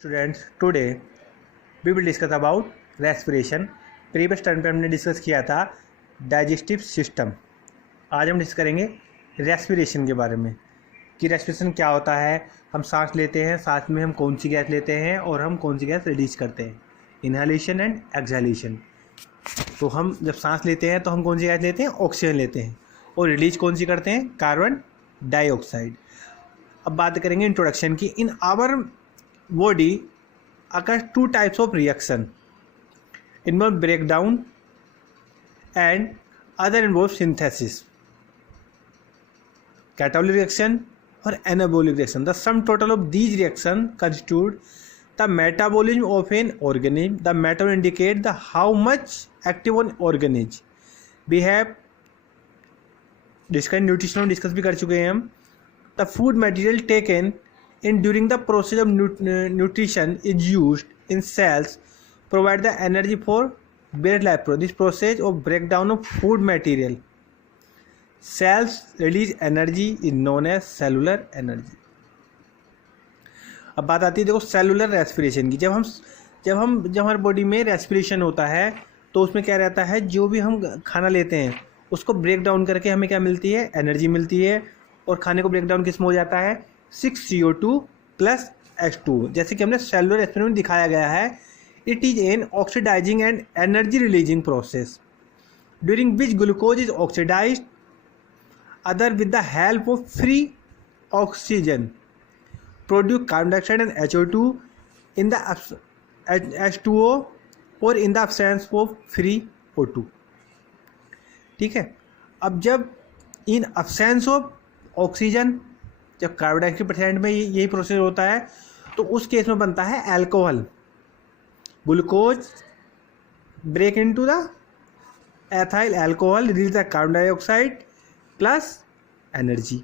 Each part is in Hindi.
Students, today we will discuss about respiration. Previous term पे हमने डिस्कस किया था डाइजेस्टिव सिस्टम। आज हम डिस्कस करेंगे रेस्पिरेशन के बारे में कि रेस्पिरेशन क्या होता है। हम सांस लेते हैं, सांस में हम कौन सी गैस लेते हैं और हम कौन सी गैस रिलीज करते हैं, इनहेलेशन एंड एक्सहेलेशन। तो हम जब सांस लेते हैं तो हम कौन सी गैस लेते हैं, ऑक्सीजन लेते हैं, और रिलीज कौन सी करते हैं, कार्बन डाइऑक्साइड। अब बात करेंगे इंट्रोडक्शन की। In our body occurs two types of reaction, involve breakdown and other involve synthesis, catabolic reaction or anabolic reaction. The sum total of these reactions constitute the metabolism of an organism. The metabolism indicate the how much active an organism. We have discussed nutrition, discuss भी कर चुके हैं हम। The food material taken in during the process of nutrition is used in cells provide the energy for base life. This process of breakdown of food material cells release energy is known as cellular energy. अब बात आती है देखो सेलुलर रेस्पिरेशन की। जब हमारे बॉडी में रेस्पिरेशन होता है तो उसमें क्या रहता है, जो भी हम खाना लेते हैं उसको ब्रेक डाउन करके हमें क्या मिलती है, एनर्जी मिलती है। और खाने को ब्रेक डाउन किस में हो जाता है, 6CO2 प्लस H2। जैसे कि हमने सेलुलर रेस्पिरेशन में दिखाया गया है, it is an oxidising and energy releasing process during which glucose is oxidised other with the help of free oxygen produce carbon dioxide and HO2 in the H2O और in the absence of free O2। ठीक है। अब जब इन एब्सेंस ऑफ ऑक्सीजन, जब कार्बन डाइऑक्साइड परसेंट में यही प्रोसेस होता है तो उस केस में बनता है alcohol. Glucose break into the ethyl alcohol, release the carbon dioxide plus energy.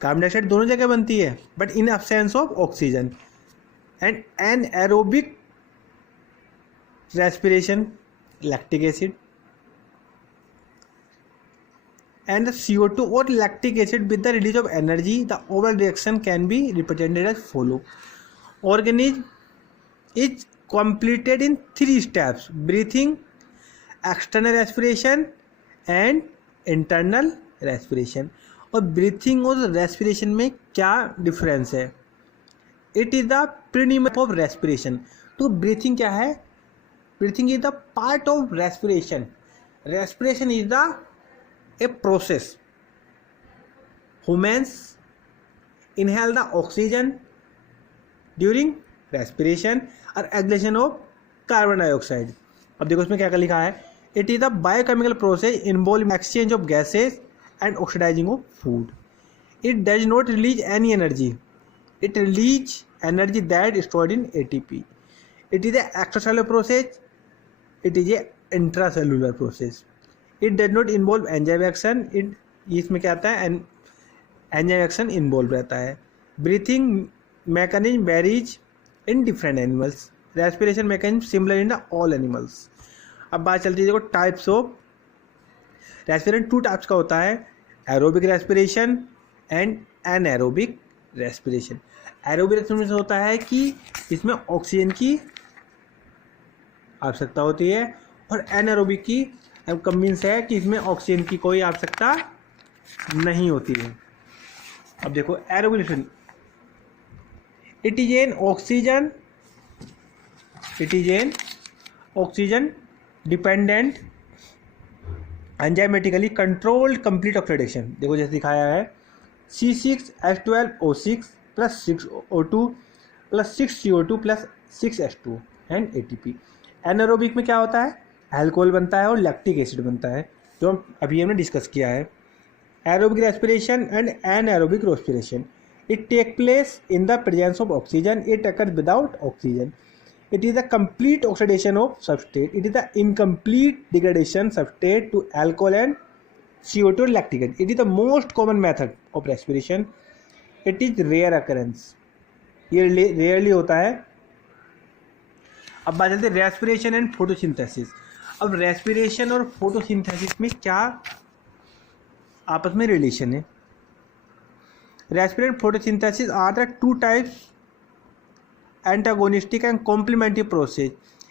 Carbon dioxide दोनों जगह बनती है but in absence of oxygen. And anaerobic respiration, lactic acid and the CO2 or lactic acid with the release of energy. The overall reaction can be represented as follow. Organism is completed in 3 steps: breathing, external respiration and internal respiration. और breathing और respiration में क्या difference है? It is the predominant of respiration. तो breathing क्या है? Breathing is the part of respiration. Respiration is the a process. Humans inhale the oxygen during respiration or exhalation of carbon dioxide. अब देखो इसमें क्या लिखा है, it is a biochemical process involving exchange of gases and oxidizing of food. It does not release any energy. It releases energy that is stored in ATP. It is a extracellular process. It is a intracellular process. It does not involve enzyme action. इसमें क्या आता है, एंजाइम एक्शन इन्वॉल्व रहता है। Breathing mechanism varies in different animals. Respiration mechanism similar in the all animals. अब बात चलती है देखो टाइप्स ऑफ रेस्पिरेशन। 2 टाइप्स का होता है, aerobic respiration and anaerobic respiration. Aerobic respiration होता है कि इसमें ऑक्सीजन की आवश्यकता होती है, और एनएरोबिक की कम मीन्स है कि इसमें ऑक्सीजन की कोई आवश्यकता नहीं होती है। अब देखो aerobic respiration, it is N oxygen dependent enzymatically controlled complete oxidation. देखो जैसे दिखाया है, C6H12O6 plus 6O2 plus 6CO2 plus 6H2 and ATP। Anaerobic में क्या होता है, अल्कोहल बनता है और लैक्टिक एसिड बनता है, जो अभी हमने डिस्कस किया है। Aerobic respiration and anaerobic respiration, it take place in the presence of oxygen, it occurs without oxygen, it is the complete oxidation of substrate, it is the incomplete degradation substrate to alcohol and CO2 lactic acid. It is the most common method of respiration. It is rare occurrence, ये रेयरली होता है। अब बात चलते हैं रेस्पिरेशन एंड फोटोसिंथेसिस। अब रेस्पिरेशन और फोटोसिंथेसिस में क्या आपस में रिलेशन है। Respiratory photosynthesis are the two types antagonistic and complementary process.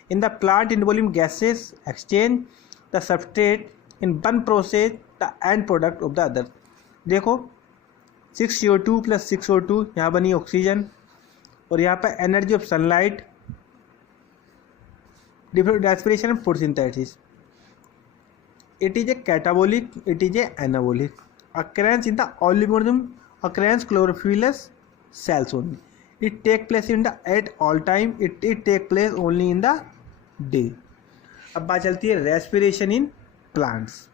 In the plant involving gases exchange the substrate in one process the end product of the other. देखो 6CO2 plus 6O2 यहाँ बनी ऑक्सीजन और यहाँ पे energy of sunlight, different respiration and photosynthesis. It is a catabolic, it is a anabolic. Occurrence in the organism, occurrence chlorophyllous cells only. It take place in the at all time. It take place only in the day. अब बात चलती है रेस्पिरेशन इन प्लांट्स.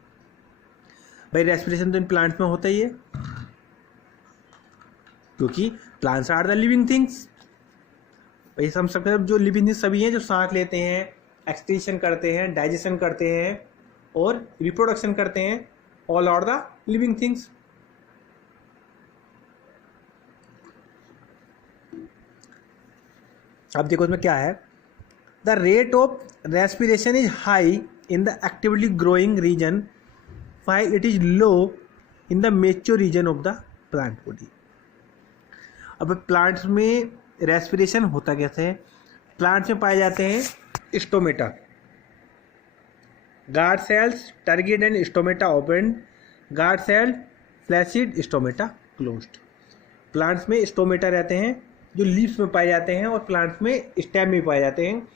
भाई रेस्पिरेशन तो इन प्लांट्स में होता ही है क्योंकि plants are the living things. भाई हम सब जो लिविंग थिंग्स सभी हैं जो सांस लेते हैं, एक्सक्रीशन करते हैं, डाइजेशन करते हैं और रिप्रोडक्शन करते हैं. All are the living things. अब देखो इसमें क्या है. The rate of respiration is high in the actively growing region while it is low in the mature region of the plant body. अब प्लांट्स में रेस्पिरेशन होता कैसे है. प्लांट्स में पाए जाते हैं stomata, guard cells, turgid and stomata open, guard cell, flaccid, stomata closed. Plants में स्टोमेटा रहते हैं जो लीव्स में पाए जाते हैं और प्लांट्स में स्टेम में पाए जाते हैं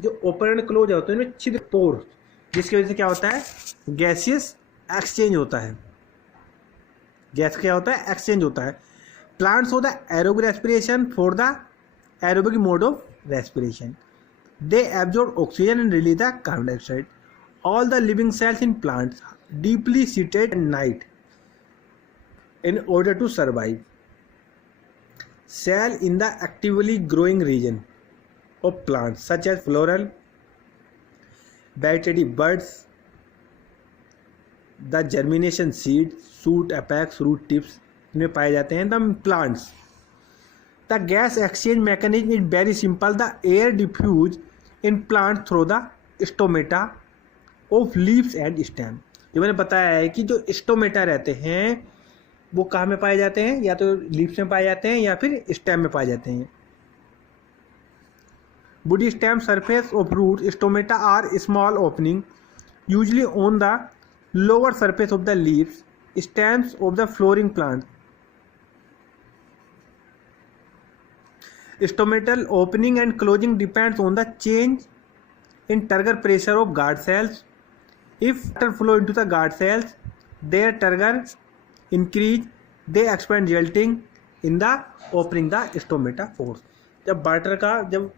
जो ओपन एंड क्लोज होते हैं. इनमें छिद्र पोर जिसकी वजह से क्या होता है गैसियस एक्सचेंज होता है. गैस क्या होता है एक्सचेंज होता है. प्लांट्स हो the aerobic respiration for the aerobic mode of respiration. They absorb oxygen and release the carbon dioxide. All the living cells in plants deeply seated at night in order to survive. Cell in the actively growing region of plants such as floral, vegetative buds, the germination seed, shoot apex, root tips में पाए जाते हैं. The plants. The gas exchange mechanism is very simple. The air diffuse in plants through the stomata of leaves and stem. जो मैंने बताया है कि जो स्टोमेटा रहते हैं वो कहाँ में पाए जाते हैं, या तो लीव्स में पाए जाते हैं या फिर स्टेम में पाए जाते हैं. Woody stem surface of root stomata are small opening usually on the lower surface of the leaves, stems of the flowering plant. Stomatal opening and closing depends on the change in turgor pressure of guard cells. If water flow into the guard cells, their turgor increase, they expand resulting in the opening the stomata pores. जब जब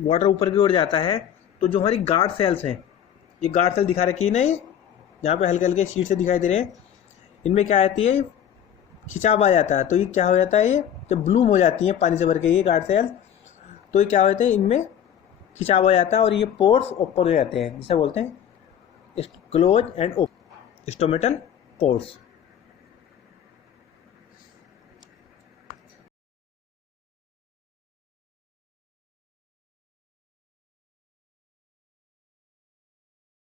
वाटर ऊपर की ओर जाता है तो जो हमारी गार्ड सेल्स हैं, ये गार्ड सेल दिखा रखी है ना, ये जहाँ पे हल्के हल्के शीट से दिखाई दे रहे हैं, इनमें क्या आती है खिंचाव आ जाता है. तो ये क्या हो जाता है, ये जब ब्लूम हो जाती है पानी से भर के ये गार्ड सेल्स, तो ये क्या हो जाता है इनमें खिंचाव आ जाता है और ये पोर्स ओपन हो जाते हैं जिसे बोलते हैं close and open stomatal pores.